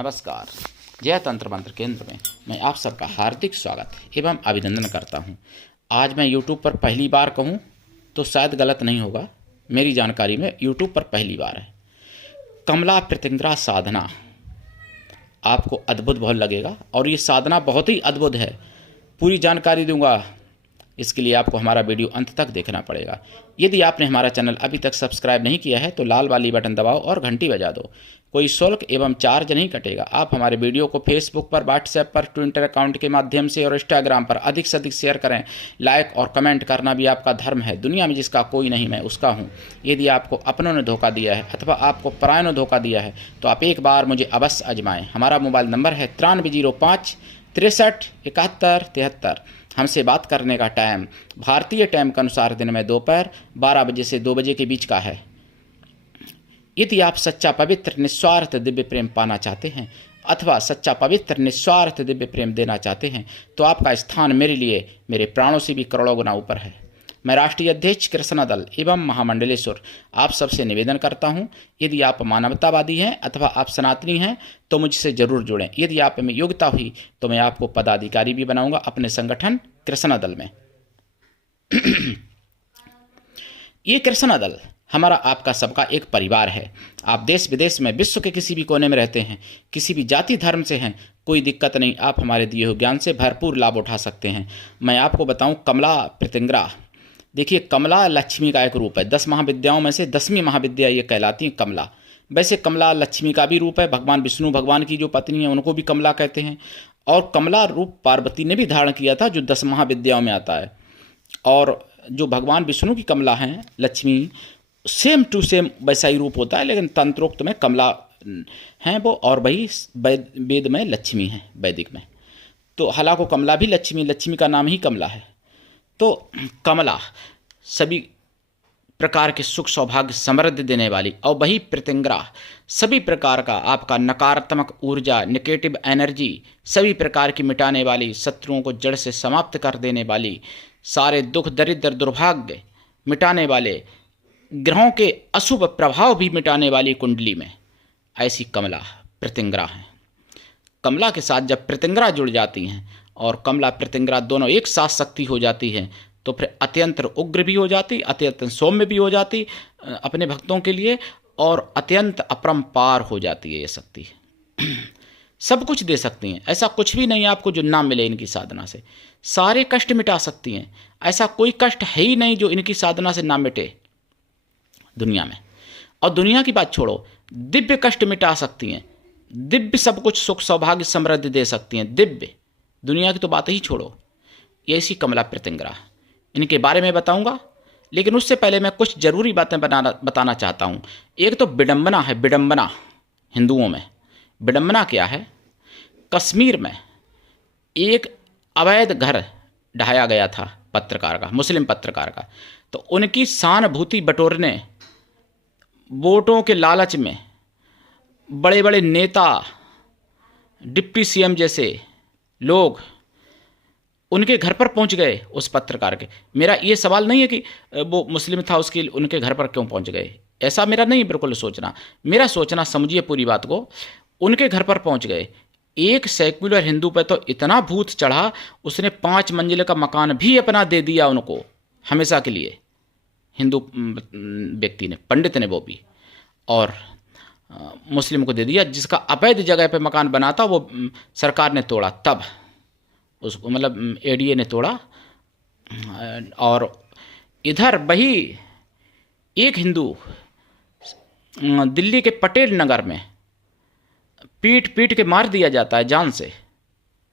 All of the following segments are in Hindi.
नमस्कार। जय तंत्र मंत्र केंद्र में मैं आप सबका हार्दिक स्वागत एवं अभिनंदन करता हूं। आज मैं YouTube पर पहली बार कहूं तो शायद गलत नहीं होगा, मेरी जानकारी में YouTube पर पहली बार है। कमला प्रतिंद्रा साधना आपको अद्भुत बहुत लगेगा और ये साधना बहुत ही अद्भुत है। पूरी जानकारी दूंगा, इसके लिए आपको हमारा वीडियो अंत तक देखना पड़ेगा। यदि आपने हमारा चैनल अभी तक सब्सक्राइब नहीं किया है तो लाल वाली बटन दबाओ और घंटी बजा दो। कोई शुल्क एवं चार्ज नहीं कटेगा। आप हमारे वीडियो को फेसबुक पर, व्हाट्सएप पर, ट्विटर अकाउंट के माध्यम से और इंस्टाग्राम पर अधिक से अधिक शेयर करें। लाइक और कमेंट करना भी आपका धर्म है। दुनिया में जिसका कोई नहीं मैं उसका हूँ। यदि आपको अपनों ने धोखा दिया है अथवा आपको परायों ने धोखा दिया है तो आप एक बार मुझे अवश्य आजमाएं। हमारा मोबाइल नंबर है 9305 63 71 73। हमसे बात करने का टाइम भारतीय टाइम के अनुसार दिन में दोपहर 12 बजे से 2 बजे के बीच का है। यदि आप सच्चा पवित्र निस्वार्थ दिव्य प्रेम पाना चाहते हैं अथवा सच्चा पवित्र निस्वार्थ दिव्य प्रेम देना चाहते हैं तो आपका स्थान मेरे लिए मेरे प्राणों से भी करोड़ों गुना ऊपर है। मैं राष्ट्रीय अध्यक्ष कृष्णा दल एवं महामंडलेश्वर आप सबसे निवेदन करता हूं, यदि आप मानवतावादी हैं अथवा आप सनातनी हैं तो मुझसे जरूर जुड़ें। यदि आप में योग्यता हुई तो मैं आपको पदाधिकारी भी बनाऊंगा अपने संगठन कृष्णा दल में। ये कृष्णा दल हमारा आपका सबका एक परिवार है। आप देश विदेश में विश्व के किसी भी कोने में रहते हैं, किसी भी जाति धर्म से हैं, कोई दिक्कत नहीं। आप हमारे दिए हुए ज्ञान से भरपूर लाभ उठा सकते हैं। मैं आपको बताऊं, कमला प्रतिंग्रा, देखिए कमला लक्ष्मी का एक रूप है। 10 महाविद्याओं में से 10वीं महाविद्या ये कहलाती है कमला। वैसे कमला लक्ष्मी का भी रूप है। भगवान विष्णु भगवान की जो पत्नी है उनको भी कमला कहते हैं। और कमला रूप पार्वती ने भी धारण किया था जो 10 महाविद्याओं में आता है। और जो भगवान विष्णु की कमला हैं लक्ष्मी, सेम टू सेम वैसा ही रूप होता है, लेकिन तंत्रोक्त में कमला हैं वो और वही वेद में लक्ष्मी है, वैदिक में। तो हालांकि कमला भी लक्ष्मी का नाम ही कमला है। तो कमला सभी प्रकार के सुख सौभाग्य समृद्धि देने वाली, और वही प्रतिंग्रा सभी प्रकार का आपका नकारात्मक ऊर्जा, नेगेटिव एनर्जी सभी प्रकार की मिटाने वाली, शत्रुओं को जड़ से समाप्त कर देने वाली, सारे दुख दरिद्र दुर्भाग्य मिटाने वाले, ग्रहों के अशुभ प्रभाव भी मिटाने वाली कुंडली में ऐसी कमला प्रतिंग्रा है। कमला के साथ जब प्रतिंग्रा जुड़ जाती हैं और कमला प्रतिंग्रा दोनों एक साथ शक्ति हो जाती है तो फिर अत्यंत उग्र भी हो जाती, अत्यंत सौम्य भी हो जाती अपने भक्तों के लिए, और अत्यंत अपरंपार हो जाती है ये शक्ति। सब कुछ दे सकती हैं, ऐसा कुछ भी नहीं आपको जो ना मिले इनकी साधना से। सारे कष्ट मिटा सकती हैं, ऐसा कोई कष्ट है ही नहीं जो इनकी साधना से ना मिटे दुनिया में। और दुनिया की बात छोड़ो, दिव्य कष्ट मिटा सकती हैं, दिव्य सब कुछ सुख सौभाग्य समृद्धि दे सकती हैं, दिव्य। दुनिया की तो बात ही छोड़ो। ये ऐसी कमला प्रतिंग्रा, इनके बारे में बताऊंगा, लेकिन उससे पहले मैं कुछ जरूरी बातें बताना चाहता हूं। एक तो विडंबना है, विडंबना हिंदुओं में। विडंबना क्या है? कश्मीर में एक अवैध घर ढहाया गया था पत्रकार का, मुस्लिम पत्रकार का। तो उनकी सहानुभूति बटोरने, वोटों के लालच में बड़े बड़े नेता, डिप्टी सीएम जैसे लोग उनके घर पर पहुंच गए उस पत्रकार के। मेरा ये सवाल नहीं है कि वो मुस्लिम था उसके उनके घर पर क्यों पहुंच गए, ऐसा मेरा नहीं बिल्कुल सोचना। मेरा सोचना, समझिए पूरी बात को, उनके घर पर पहुंच गए। एक सेक्युलर हिंदू पर तो इतना भूत चढ़ा, उसने 5 मंजिल का मकान भी अपना दे दिया उनको हमेशा के लिए, हिंदू व्यक्ति ने, पंडित ने वो भी, और मुस्लिम को दे दिया। जिसका अवैध जगह पे मकान बना था वो सरकार ने तोड़ा, तब उसको मतलब एडीए ने तोड़ा। और इधर वही एक हिंदू दिल्ली के पटेल नगर में पीट पीट के मार दिया जाता है, जान से,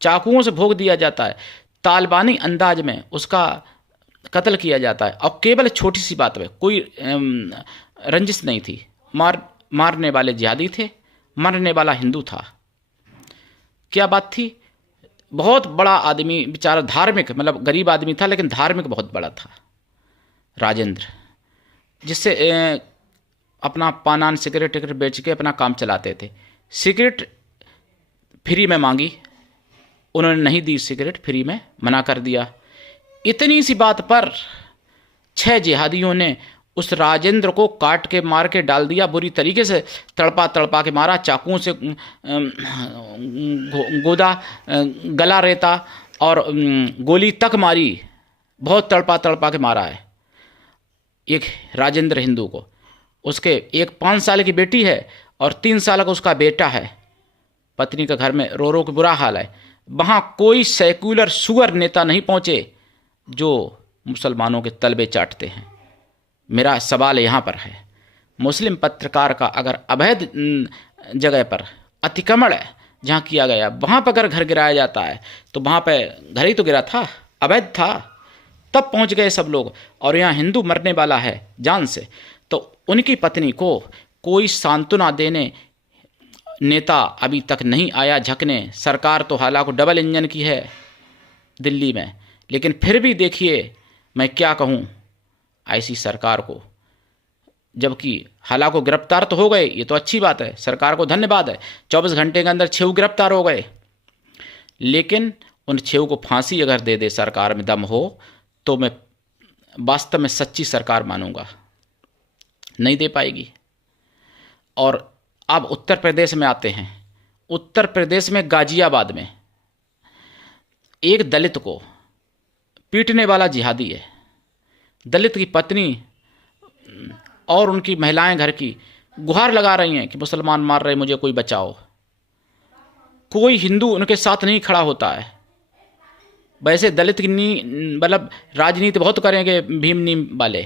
चाकुओं से भोग दिया जाता है, तालिबानी अंदाज में उसका कत्ल किया जाता है। और केवल छोटी सी बात में, कोई रंजिश नहीं थी। मारने वाले जिहादी थे, मरने वाला हिंदू था। क्या बात थी? बहुत बड़ा आदमी, बेचारा धार्मिक, मतलब गरीब आदमी था लेकिन धार्मिक बहुत बड़ा था, राजेंद्र, जिससे अपना पान सिगरेट टिकट बेच के अपना काम चलाते थे। सिगरेट फ्री में मांगी, उन्होंने नहीं दी सिगरेट फ्री में, मना कर दिया। इतनी सी बात पर 6 जिहादियों ने उस राजेंद्र को काट के मार के डाल दिया, बुरी तरीके से तड़पा तड़पा के मारा, चाकुओं से गोदा, गला रेता और गोली तक मारी, बहुत तड़पा तड़पा के मारा है एक राजेंद्र हिंदू को। उसके एक 5 साल की बेटी है और 3 साल का उसका बेटा है। पत्नी का घर में रो रो के बुरा हाल है। वहाँ कोई सेक्युलर सुअर नेता नहीं पहुँचे जो मुसलमानों के तलबे चाटते हैं। मेरा सवाल यहाँ पर है, मुस्लिम पत्रकार का अगर अवैध जगह पर अतिक्रमण है जहाँ किया गया, वहाँ पर अगर घर गिराया जाता है तो वहाँ पे घर ही तो गिरा था, अवैध था, तब पहुँच गए सब लोग। और यहाँ हिंदू मरने वाला है जान से, तो उनकी पत्नी को कोई सांत्वना देने नेता अभी तक नहीं आया झकने। सरकार तो हालांकि डबल इंजन की है दिल्ली में, लेकिन फिर भी देखिए मैं क्या कहूँ ऐसी सरकार को, जबकि हालांकि गिरफ्तार तो हो गए, ये तो अच्छी बात है, सरकार को धन्यवाद है, 24 घंटे के अंदर 6 गिरफ्तार हो गए। लेकिन उन 6 को फांसी अगर दे दे सरकार में दम हो तो मैं वास्तव में सच्ची सरकार मानूंगा। नहीं दे पाएगी। और अब उत्तर प्रदेश में आते हैं। उत्तर प्रदेश में गाजियाबाद में एक दलित को पीटने वाला जिहादी है। दलित की पत्नी और उनकी महिलाएं घर की गुहार लगा रही हैं कि मुसलमान मार रहे, मुझे कोई बचाओ। कोई हिंदू उनके साथ नहीं खड़ा होता है। वैसे दलित की मतलब राजनीति बहुत करेंगे भीम नीम वाले,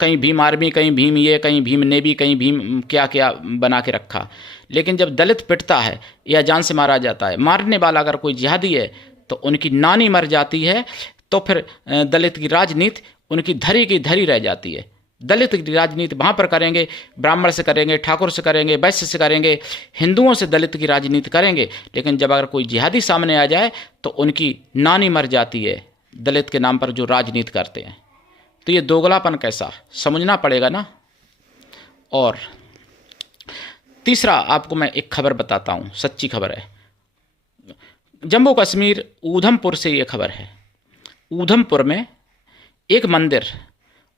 कहीं भीम आर्मी, कहीं भीम ये, कहीं भीम नेवी, कहीं भीम क्या क्या बना के रखा। लेकिन जब दलित पिटता है या जान से मारा जाता है, मारने वाला अगर कोई जिहादी है तो उनकी नानी मर जाती है, तो फिर दलित की राजनीति उनकी धरी की धरी रह जाती है। दलित की राजनीति वहाँ पर करेंगे, ब्राह्मण से करेंगे, ठाकुर से करेंगे, वैश्य से करेंगे, हिंदुओं से दलित की राजनीति करेंगे। लेकिन जब अगर कोई जिहादी सामने आ जाए तो उनकी नानी मर जाती है दलित के नाम पर जो राजनीति करते हैं। तो ये दोगलापन कैसा, समझना पड़ेगा ना। और तीसरा आपको मैं एक खबर बताता हूँ, सच्ची खबर है। जम्मू कश्मीर ऊधमपुर से ये खबर है। ऊधमपुर में एक मंदिर,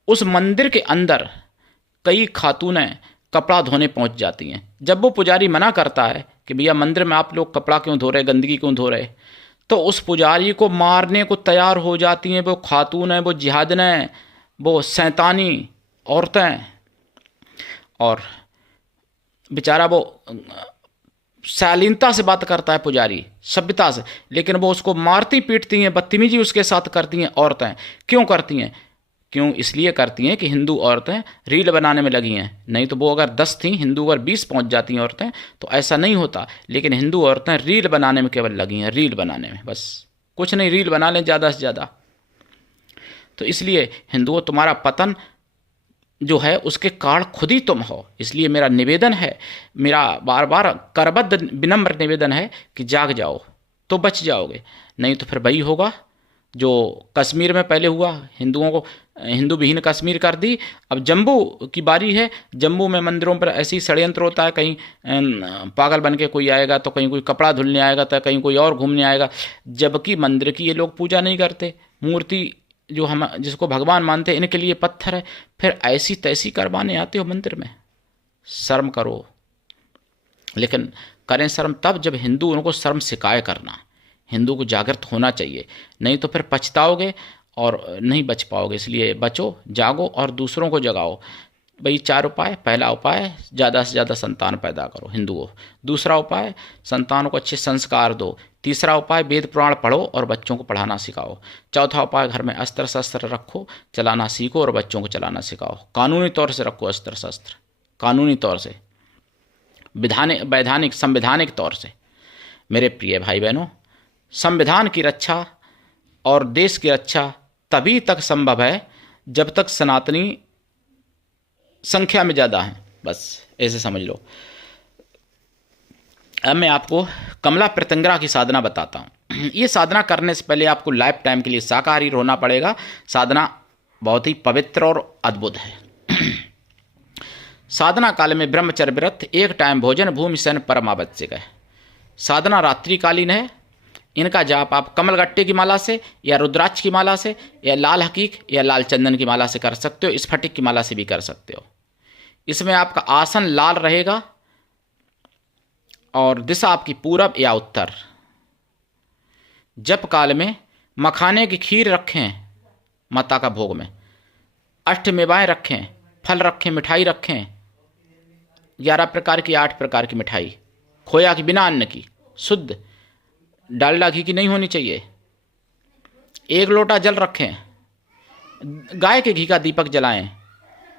उस मंदिर के अंदर कई खातूनें कपड़ा धोने पहुंच जाती हैं। जब वो पुजारी मना करता है कि भैया मंदिर में आप लोग कपड़ा क्यों धो रहे, गंदगी क्यों धो रहे, तो उस पुजारी को मारने को तैयार हो जाती हैं वो खातून हैं, वो जिहादनें, वो शैतानी औरतें। और बेचारा वो शालीनता से बात करता है पुजारी, सभ्यता से, लेकिन वो उसको मारती पीटती हैं, बदतमीजी उसके साथ करती हैं औरतें। क्यों करती हैं? क्यों? इसलिए करती हैं कि हिंदू औरतें रील बनाने में लगी हैं। नहीं तो वो अगर 10 थीं, हिंदू अगर 20 पहुंच जाती हैं औरतें तो ऐसा नहीं होता। लेकिन हिंदू औरतें रील बनाने में केवल लगी हैं, रील बनाने में, बस कुछ नहीं, रील बना लें ज़्यादा से ज़्यादा। तो इसलिए हिंदुओं, तुम्हारा पतन जो है उसके कारण खुद ही तुम हो। इसलिए मेरा निवेदन है, मेरा बार बार करबद्ध विनम्र निवेदन है कि जाग जाओ तो बच जाओगे, नहीं तो फिर वही होगा जो कश्मीर में पहले हुआ। हिंदुओं को हिंदू विहीन कश्मीर कर दी। अब जम्मू की बारी है। जम्मू में मंदिरों पर ऐसे ही षड्यंत्र होता है, कहीं पागल बन के कोई आएगा तो कहीं कोई कपड़ा धुलने आएगा तो कहीं कोई और घूमने आएगा, जबकि मंदिर की ये लोग पूजा नहीं करते। मूर्ति जो हम जिसको भगवान मानते हैं इनके लिए पत्थर है, फिर ऐसी तैसी करवाने आते हो मंदिर में। शर्म करो। लेकिन करें शर्म तब जब हिंदू उनको शर्म सिखाए करना। हिंदू को जागृत होना चाहिए, नहीं तो फिर पछताओगे और नहीं बच पाओगे। इसलिए बचो, जागो और दूसरों को जगाओ। भाई 4 उपाय। पहला उपाय, ज़्यादा से ज़्यादा संतान पैदा करो हिंदुओं। दूसरा उपाय, संतानों को अच्छे संस्कार दो। तीसरा उपाय, वेद पुराण पढ़ो और बच्चों को पढ़ाना सिखाओ। चौथा उपाय, घर में अस्त्र शस्त्र रखो, चलाना सीखो और बच्चों को चलाना सिखाओ। कानूनी तौर से रखो अस्त्र शस्त्र, कानूनी तौर से, वैधानिक संवैधानिक तौर से। मेरे प्रिय भाई बहनों, संविधान की रक्षा और देश की रक्षा तभी तक संभव है जब तक सनातनी संख्या में ज़्यादा हैं। बस ऐसे समझ लो। अब मैं आपको कमला प्रत्यंगरा की साधना बताता हूँ। ये साधना करने से पहले आपको लाइफ टाइम के लिए शाकाहारी होना पड़ेगा। साधना बहुत ही पवित्र और अद्भुत है। साधना काल में ब्रह्मचर्य व्रत, 1 टाइम भोजन, भूमि शयन परम आवश्यक है। साधना रात्रिकालीन है। इनका जाप आप कमलगट्टे की माला से या रुद्राक्ष की माला से या लाल हकीक या लाल चंदन की माला से कर सकते हो, स्फटिक की माला से भी कर सकते हो। इसमें आपका आसन लाल रहेगा और दिशा आपकी पूरब या उत्तर। जप काल में मखाने की खीर रखें माता का भोग में, अष्टमेवाएं रखें, फल रखें, मिठाई रखें, 11 प्रकार की 8 प्रकार की मिठाई, खोया की, बिना अन्न की, शुद्ध, डालडा घी की नहीं होनी चाहिए। 1 लोटा जल रखें, गाय के घी का दीपक जलाएं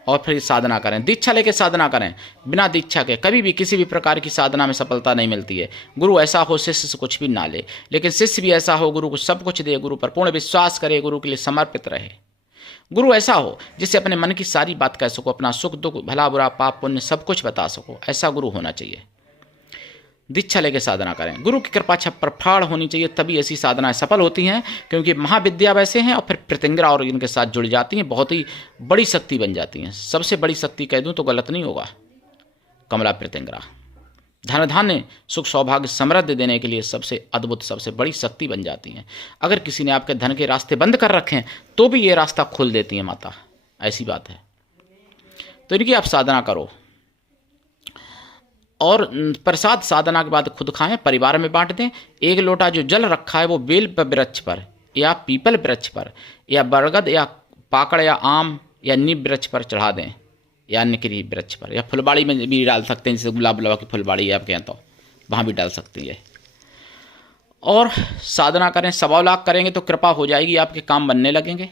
और फिर साधना करें। दीक्षा लेके साधना करें, बिना दीक्षा के कभी भी किसी भी प्रकार की साधना में सफलता नहीं मिलती है। गुरु ऐसा हो शिष्य से कुछ भी ना ले, लेकिन शिष्य भी ऐसा हो गुरु को सब कुछ दे, गुरु पर पूर्ण विश्वास करे, गुरु के लिए समर्पित रहे। गुरु ऐसा हो जिससे अपने मन की सारी बात कह सको, अपना सुख दुख भला बुरा पाप पुण्य सब कुछ बता सको, ऐसा गुरु होना चाहिए। दीक्षा लेके साधना करें, गुरु की कृपा छप्पर फाड़ होनी चाहिए, तभी ऐसी साधनाएं सफल होती हैं। क्योंकि महाविद्या वैसे हैं और फिर प्रत्यंगरा और इनके साथ जुड़ जाती हैं, बहुत ही बड़ी शक्ति बन जाती हैं। सबसे बड़ी शक्ति कह दूं तो गलत नहीं होगा, कमला प्रत्यंगरा धन धान्य सुख सौभाग्य समृद्धि देने के लिए सबसे अद्भुत सबसे बड़ी शक्ति बन जाती हैं। अगर किसी ने आपके धन के रास्ते बंद कर रखे हैं तो भी ये रास्ता खोल देती है माता, ऐसी बात है। तो इनकी आप साधना करो और प्रसाद साधना के बाद खुद खाएं, परिवार में बांट दें। 1 लोटा जो जल रखा है वो बेल वृक्ष पर या पीपल वृक्ष पर या बरगद या पाकड़ या आम या नीम वृक्ष पर चढ़ा दें, या निकरी वृक्ष पर, या फुलबाड़ी में भी डाल सकते हैं, जैसे गुलाब की फुलबाड़ी है आपके यहाँ तो वहाँ भी डाल सकती है। और साधना करें, 1.25 लाख करेंगे तो कृपा हो जाएगी, आपके काम बनने लगेंगे।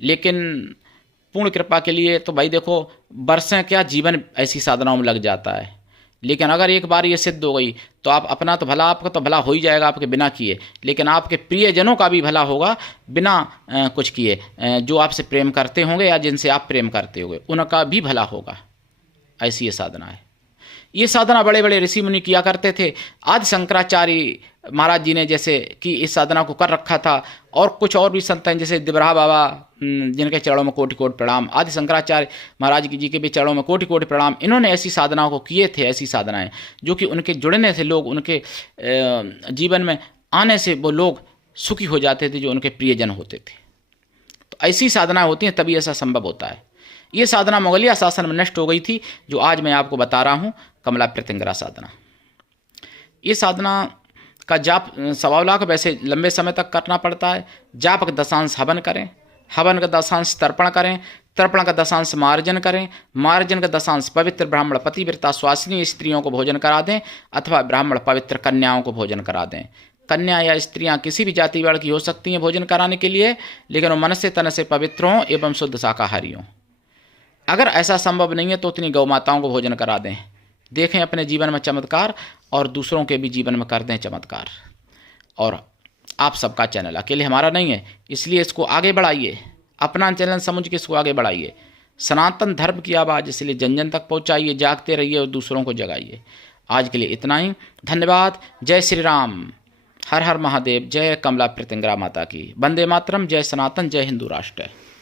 लेकिन पूर्ण कृपा के लिए तो भाई देखो वर्षें क्या जीवन ऐसी साधनाओं में लग जाता है। लेकिन अगर एक बार ये सिद्ध हो गई तो आप अपना तो भला, आपका तो भला हो ही जाएगा आपके बिना किए, लेकिन आपके प्रियजनों का भी भला होगा बिना कुछ किए। जो आपसे प्रेम करते होंगे या जिनसे आप प्रेम करते होंगे उनका भी भला होगा। ऐसी ये साधना है। ये साधना बड़े बड़े ऋषि मुनि किया करते थे। आदि शंकराचार्य महाराज जी ने जैसे कि इस साधना को कर रखा था, और कुछ और भी संत हैं जैसे दिबराह बाबा जिनके चरणों में कोटि कोटि प्रणाम, आदि शंकराचार्य महाराज जी के भी चरणों में कोटि कोटि प्रणाम। इन्होंने ऐसी साधनाओं को किए थे, ऐसी साधनाएं जो कि उनके जुड़ने से लोग, उनके जीवन में आने से वो लोग सुखी हो जाते थे जो उनके प्रियजन होते थे। तो ऐसी साधनाएं होती हैं तभी ऐसा संभव होता है। ये साधना मुगलिया शासन में नष्ट हो गई थी, जो आज मैं आपको बता रहा हूँ, कमला प्रत्यंगरा साधना। ये साधना का जाप 1.25 लाख वैसे लंबे समय तक करना पड़ता है। जाप का दशांश हवन करें, हवन का दशांश तर्पण करें, तर्पण का दशांश मार्जन करें, मार्जन का दशांश पवित्र ब्राह्मण पतिव्रता स्वासिनी स्त्रियों को भोजन करा दें, अथवा ब्राह्मण पवित्र कन्याओं को भोजन करा दें। कन्या या स्त्रियां किसी भी जाति वर्ग की हो सकती हैं भोजन कराने के लिए, लेकिन वो मन से तन से पवित्र हों एवं शुद्ध शाकाहारी हों। अगर ऐसा संभव नहीं है तो उतनी गौ माताओं को भोजन करा दें। देखें अपने जीवन में चमत्कार और दूसरों के भी जीवन में कर दें चमत्कार। और आप सबका चैनल अकेले हमारा नहीं है, इसलिए इसको आगे बढ़ाइए, अपना चैनल समझ के इसको आगे बढ़ाइए। सनातन धर्म की आवाज़ इसलिए जन जन तक पहुंचाइए, जागते रहिए और दूसरों को जगाइए। आज के लिए इतना ही, धन्यवाद। जय श्री राम, हर हर महादेव, जय कमला प्रत्यंगरा माता की, वंदे मातरम, जय सनातन, जय हिंदू राष्ट्र।